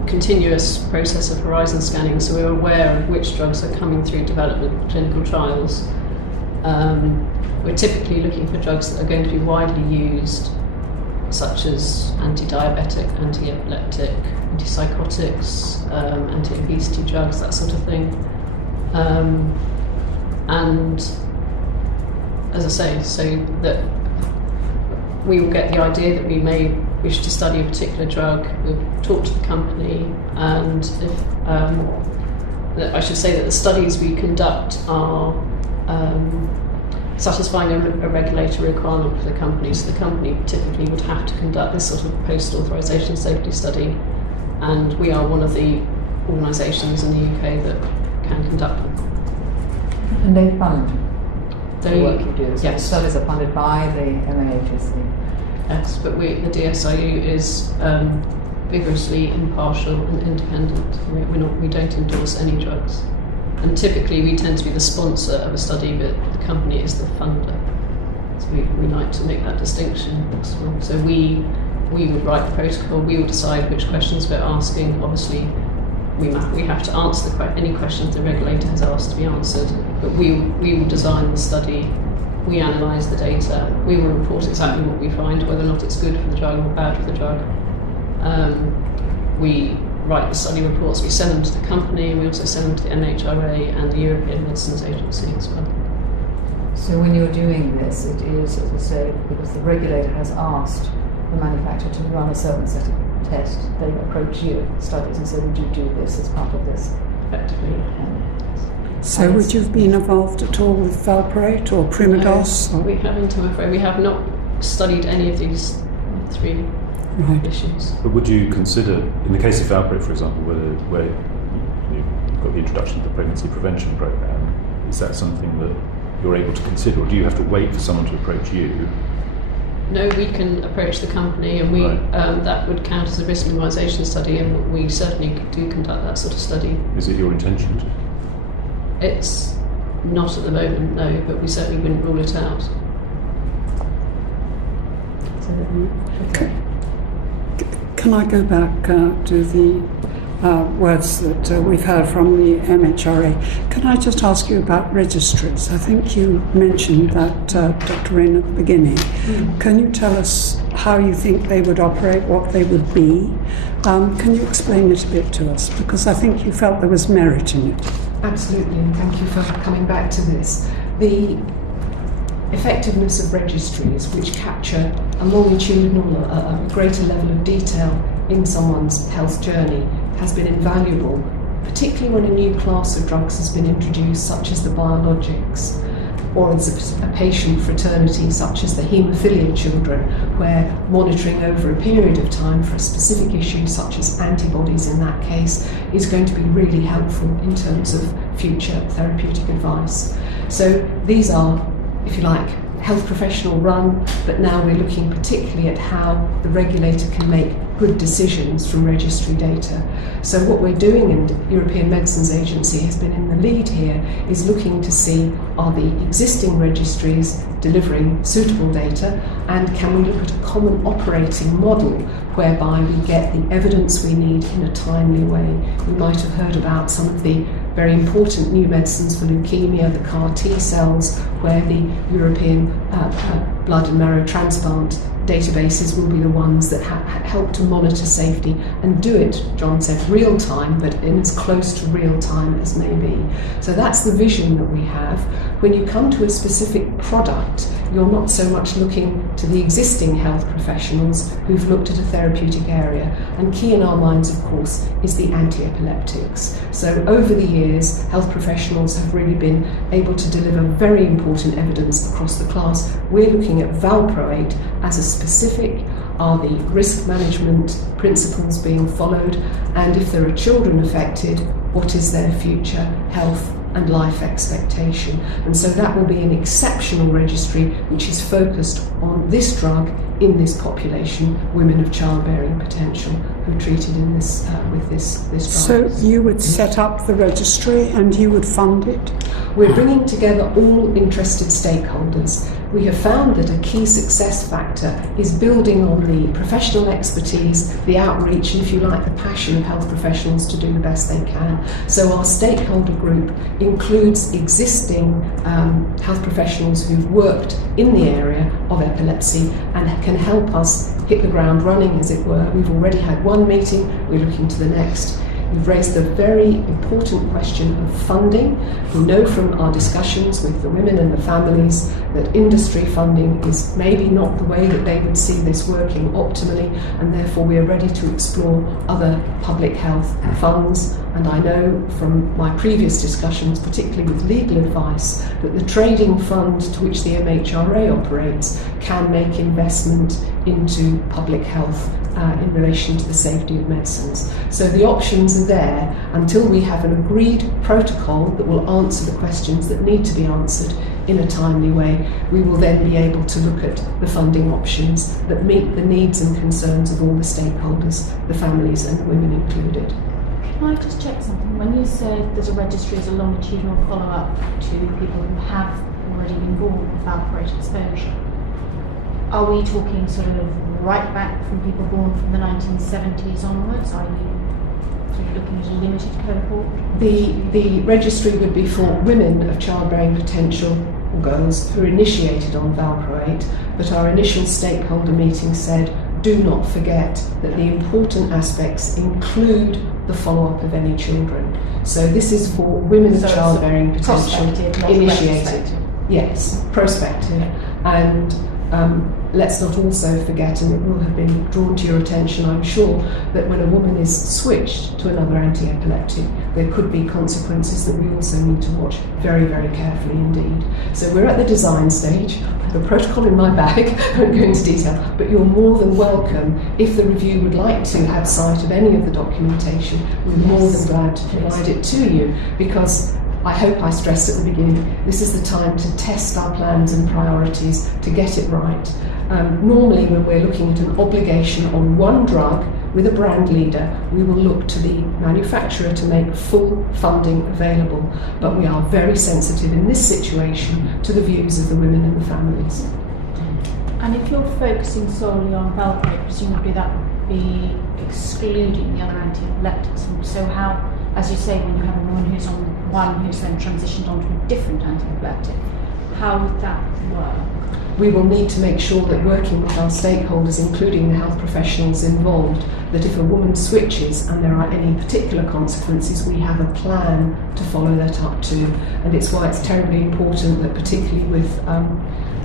continuous process of horizon scanning, so we're aware of which drugs are coming through development clinical trials. We're typically looking for drugs that are going to be widely used, such as anti-diabetic, anti-epileptic, antipsychotics, anti-obesity drugs, that sort of thing. And as I say, so that we will get the idea that we may wish to study a particular drug, we'll talk to the company, and if, I should say that the studies we conduct are satisfying a regulatory requirement for the company, so the company typically would have to conduct this sort of post-authorisation safety study, and we are one of the organisations in the UK that can conduct them. And they fund the They, work you do. So yes. the studies are funded by the MHRA. Yes, but the DSRU is vigorously impartial and independent. We don't endorse any drugs. And typically we tend to be the sponsor of a study, but the company is the funder. So we like to make that distinction. So we would write the protocol, we will decide which questions we're asking. Obviously, we have to answer any questions the regulator has asked to be answered, but we will design the study, we analyse the data, we will report exactly what we find, whether or not it's good for the drug or bad for the drug. We write the study reports, we send them to the company, we also send them to the MHRA and the European Medicines Agency as well. So when you're doing this, it is, as I say, because the regulator has asked the manufacturer to run a certain set of tests, they approach you, studies, and say, would you do this as part of this? Effectively. So would you have been involved at all with valproate or Primados? No, we haven't, I'm afraid. We have not studied any of these three issues. But would you consider, in the case of valproate, for example, where you've got the introduction of the pregnancy prevention programme, is that something that you're able to consider, or do you have to wait for someone to approach you? No, we can approach the company, and we that would count as a risk minimisation study, and we certainly do conduct that sort of study. Is it your intention to? It's not at the moment, no, but we certainly wouldn't rule it out. Can I go back to the words that we've heard from the MHRA? Can I just ask you about registries? I think you mentioned that, Dr. Wren, at the beginning. Can you tell us how you think they would operate, what they would be? Can you explain it a bit to us? Because I think you felt there was merit in it. Absolutely, and thank you for coming back to this. The effectiveness of registries which capture a longitudinal, a greater level of detail in someone's health journey has been invaluable, particularly when a new class of drugs has been introduced, such as the biologics, or as a patient fraternity such as the haemophilia children, where monitoring over a period of time for a specific issue such as antibodies in that case is going to be really helpful in terms of future therapeutic advice. So these are, if you like, health professional run, but now we're looking particularly at how the regulator can make good decisions from registry data. So what we're doing, and the European Medicines Agency has been in the lead here, is looking to see, are the existing registries delivering suitable data, and can we look at a common operating model whereby we get the evidence we need in a timely way. You might have heard about some of the very important new medicines for leukemia, the CAR T cells, where the European blood and marrow transplant databases will be the ones that help to monitor safety and do it, John said, real time, but in as close to real time as may be. So that's the vision that we have. When you come to a specific product, you're not so much looking to the existing health professionals who've looked at a therapeutic area. And key in our minds, of course, is the anti-epileptics. So over the years, health professionals have really been able to deliver very important evidence across the class. We're looking at valproate as a specific. Are the risk management principles being followed? And if there are children affected, what is their future health and life expectation? And so that will be an exceptional registry which is focused on this drug in this population, women of childbearing potential who are treated in this with this drug. So you would set up the registry and you would fund it? We're bringing together all interested stakeholders. We have found that a key success factor is building on the professional expertise, the outreach, and if you like, the passion of health professionals to do the best they can. So our stakeholder group includes existing health professionals who've worked in the area of epilepsy and can help us hit the ground running, as it were. We've already had one meeting, we're looking to the next. You've raised the very important question of funding. We know from our discussions with the women and the families that industry funding is maybe not the way that they would see this working optimally, and therefore we are ready to explore other public health funds. And I know from my previous discussions, particularly with legal advice, that the trading fund to which the MHRA operates can make investment into public health in relation to the safety of medicines. So the options are there until we have an agreed protocol that will answer the questions that need to be answered in a timely way. We will then be able to look at the funding options that meet the needs and concerns of all the stakeholders, the families and the women included. Can I just check something? When you say there's a registry as a longitudinal follow-up to people who have already been born with valproate exposure, are we talking sort of right back from people born from the 1970s onwards? Are you sort of looking at a limited cohort? The registry would be for women of childbearing potential or girls who are initiated on valproate, but our initial stakeholder meeting said, do not forget that the important aspects include the follow-up of any children. So this is for women of childbearing potential initiated. Yes, prospective. And let's not also forget, and it will have been drawn to your attention, I'm sure, that when a woman is switched to another anti-epileptic, there could be consequences that we also need to watch very, very carefully indeed. So we're at the design stage. I have a protocol in my bag, I won't go into detail, but you're more than welcome. If the review would like to have sight of any of the documentation, we're more than glad to provide it to you, because I hope I stressed at the beginning, this is the time to test our plans and priorities to get it right. Normally when we're looking at an obligation on one drug with a brand leader, we will look to the manufacturer to make full funding available, but we are very sensitive in this situation to the views of the women and the families. And if you're focusing solely on valproate, presumably that would be excluding the other anti-epileptics. And so how, as you say, when you have a woman who's on one who's then transitioned onto a different anti-epileptic, how would that work? We will need to make sure that working with our stakeholders, including the health professionals involved, that if a woman switches and there are any particular consequences, we have a plan to follow that up to. And it's why it's terribly important that, particularly with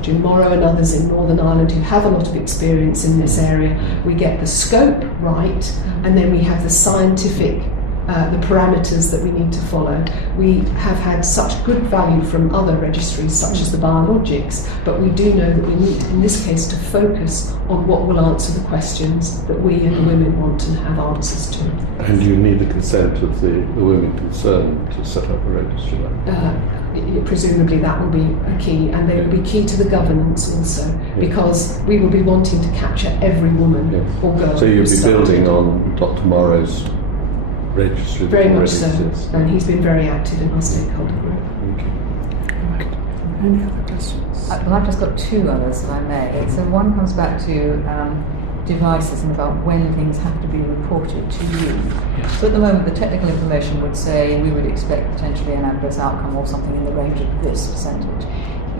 Jim Morrow and others in Northern Ireland who have a lot of experience in this area, we get the scope right, and then we have the scientific the parameters that we need to follow. We have had such good value from other registries, such as the biologics, but we do know that we need, in this case, to focus on what will answer the questions that we and the women want to have answers to. And you need the consent of the women concerned to set up a registry like that? Presumably that will be a key, and they will be key to the governance also, because we will be wanting to capture every woman or girl. So you'll be building on Dr. Morrow's registry. Very much so, and he's been very active in our stakeholder group. Thank you. Any other questions? Well, I've just got two others, if I may. So one comes back to devices and about when things have to be reported to you. Yes. So at the moment, the technical information would say we would expect potentially an adverse outcome or something in the range of this percentage.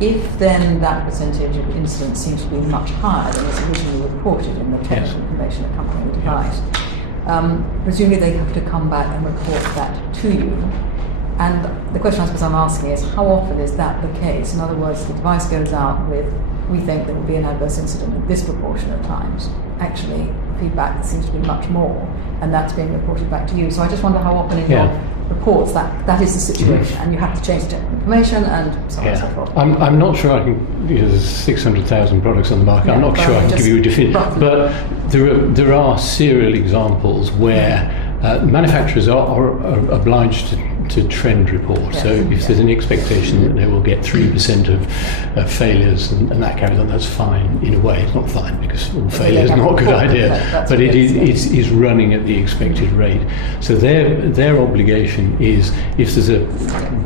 If then that percentage of incidents seems to be much higher than was originally reported in the technical information accompanying the device, presumably they have to come back and report that to you. And the question I suppose I'm asking is, how often is that the case? In other words, the device goes out with, we think there will be an adverse incident at this proportion of times. Actually, feedback seems to be much more, and that's being reported back to you. So I just wonder how often in your reports that is the situation, and you have to change the technical information and so on and so forth. I'm not sure I can, there's 600,000 products on the market, I'm not sure I can give you a definitive, but there are serial examples where manufacturers are obliged to trend report. So if there's an expectation that they will get 3% of failures and that carries on, that's fine. In a way, it's not fine because all failure is not a good idea, but it is running at the expected rate. So their obligation is, if there's a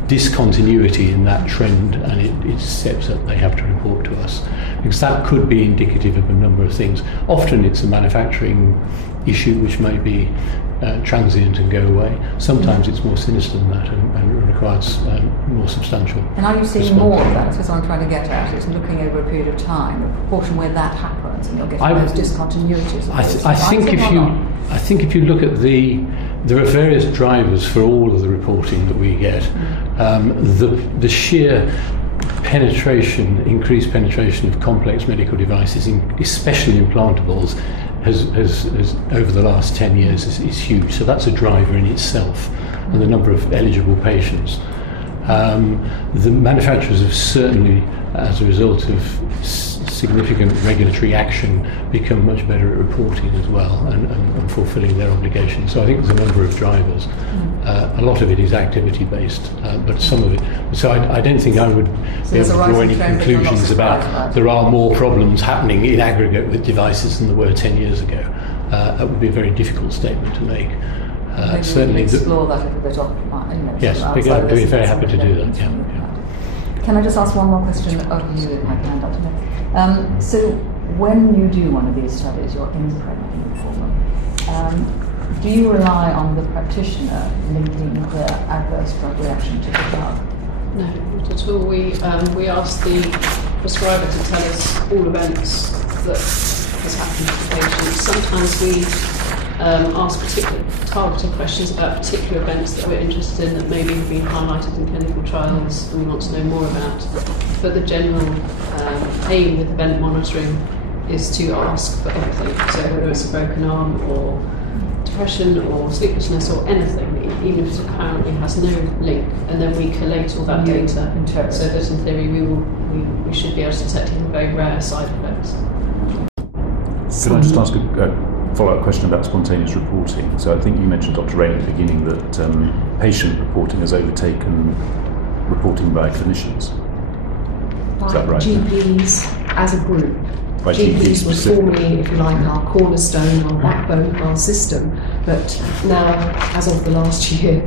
discontinuity in that trend and it steps up, they have to report to us, because that could be indicative of a number of things. Often it's a manufacturing issue which may be transient and go away. Sometimes it's more sinister than that and requires more substantial. And are you seeing more of that? That's what I'm trying to get at. It's looking over a period of time, a proportion where that happens, and you're getting those discontinuities. I think if you look at there are various drivers for all of the reporting that we get. The sheer increased penetration of complex medical devices, especially implantables, has over the last 10 years is huge. So that's a driver in itself, and the number of eligible patients. The manufacturers have certainly, as a result of significant regulatory action, become much better at reporting as well and fulfilling their obligations. So I think there's a number of drivers. A lot of it is activity based, but some of it. So I don't think I would be able to draw any conclusions about there are more problems happening in aggregate with devices than there were 10 years ago. That would be a very difficult statement to make. Certainly, explore that a little bit on. Yes, we'd be very happy to do that. Yeah. Can I just ask one more question of you, if I can, Dr. Nick? So, when you do one of these studies, you're impregnating for them, do you rely on the practitioner linking the adverse drug reaction to the drug? No, not at all. We ask the prescriber to tell us all events that has happened to the patient. Sometimes we ask particular targeted questions about particular events that we're interested in that maybe have been highlighted in clinical trials and we want to know more about. But the general aim with event monitoring is to ask for everything. So whether it's a broken arm or depression or sleeplessness or anything, even if it apparently has no link, and then we collate all that data so that in theory we should be able to detect even very rare side effects. Could I just ask a follow-up question about spontaneous reporting? So I think you mentioned, Dr. Rain, at the beginning that patient reporting has overtaken reporting by clinicians. Is that right? GPs as a group. By GPs were formerly, if you like, our cornerstone, our backbone of our system, but now, as of the last year,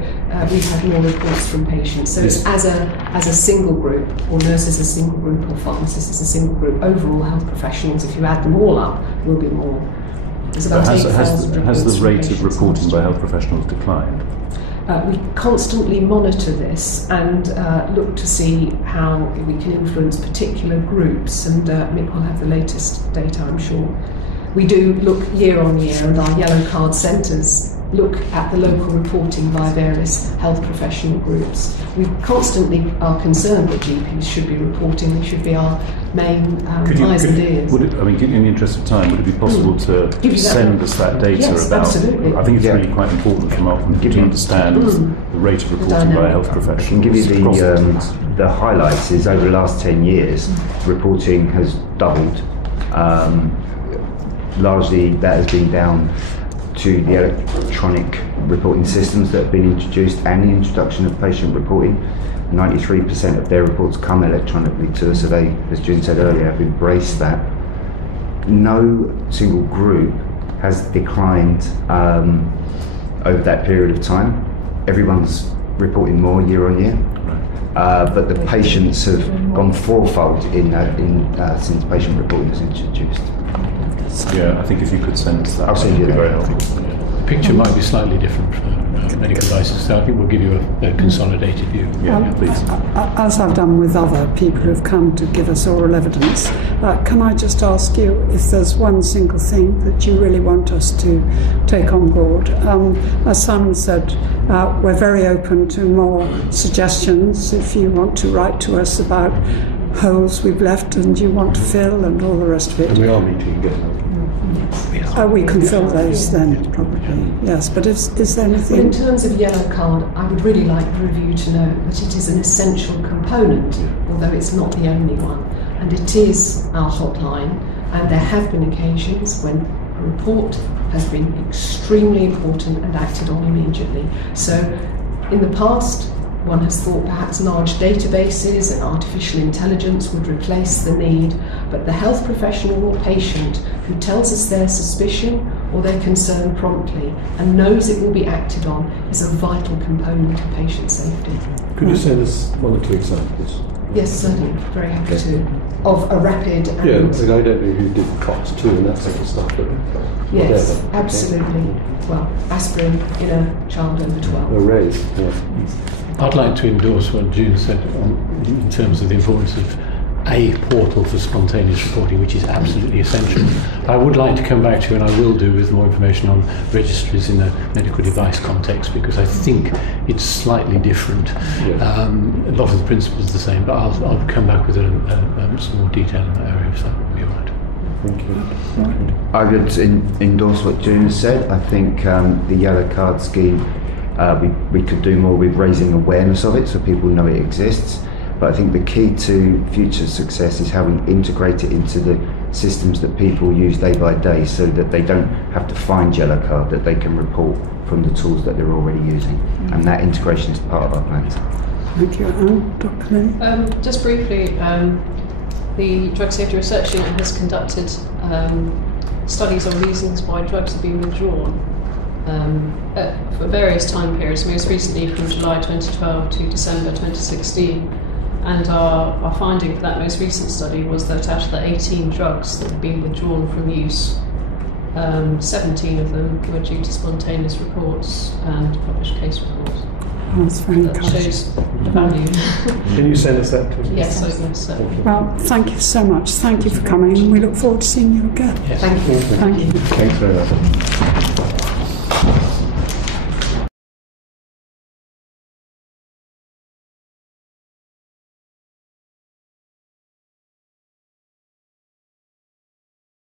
we've had more reports from patients. So it's as a single group, or nurses as a single group, or pharmacists as a single group. Overall, health professionals, if you add them all up, will be more. There's about 8,000 has the rate of reporting by health professionals declined? We constantly monitor this and look to see how we can influence particular groups, and Mick will have the latest data, I'm sure. We do look year on year, and our yellow card centres look at the local reporting by various health professional groups. We constantly are concerned that GPs should be reporting. They should be our main eyes and ears. In the interest of time, would it be possible to send us that data? Yes, about? Absolutely. I think it's really quite important from our point of view to understand the rate of reporting by health professionals. I can give you the highlights. Is over the last 10 years, reporting has doubled. Largely, that has been down to the electronic reporting systems that have been introduced and the introduction of patient reporting. 93% of their reports come electronically to us, so they, as June said earlier, have embraced that. No single group has declined over that period of time. Everyone's reporting more year on year, but the patients have gone fourfold since patient reporting was introduced. Yeah, I think if you could send us that, I'll send you that would be that. very helpful. The picture might be slightly different for medical devices. So I think we'll give you a consolidated view. Please. As I've done with other people who've come to give us oral evidence, can I just ask you if there's one single thing that you really want us to take on board? As Simon said, we're very open to more suggestions. If you want to write to us about holes we've left and you want to fill and all the rest of it. And we are meeting again. We can fill those then, probably. Yes, but is there anything... Well, in terms of yellow card, I would really like the review to know that it is an essential component, although it's not the only one. And it is our hotline, and there have been occasions when a report has been extremely important and acted on immediately. So in the past, one has thought perhaps large databases and artificial intelligence would replace the need, but the health professional or patient who tells us their suspicion or their concern promptly and knows it will be acted on is a vital component of patient safety. Could you send us one or two examples? Yes, certainly. Very happy to. Of a rapid and... Yeah, I don't know who did COX-2 and that sort of stuff, but yes, whatever. absolutely. Well, aspirin in a child over 12. Arrays, yeah. I'd like to endorse what June said in terms of the importance of a portal for spontaneous reporting, which is absolutely essential. I would like to come back to you, and I will do, with more information on registries in a medical device context, because I think it's slightly different. Yeah. A lot of the principles are the same, but I'll come back with some more detail in that area, if that would be all right. Thank you. I would endorse what June has said. I think the yellow card scheme, we could do more with raising awareness of it so people know it exists. But I think the key to future success is how we integrate it into the systems that people use day by day, so that they don't have to find yellow card, that they can report from the tools that they're already using. And that integration is part of our plans. Thank you. Dr. Lynn? Just briefly, the Drug Safety Research Unit has conducted studies on reasons why drugs have been withdrawn for various time periods, most recently from July 2012 to December 2016. And our finding for that most recent study was that out of the 18 drugs that had been withdrawn from use, 17 of them were due to spontaneous reports and published case reports. That's very That encouraging. shows the value. Can you send us that too? Yes, certainly. Well, thank you so much. Thank you for coming, and we look forward to seeing you again. Yes. Thank you. Thank you. Thanks very much.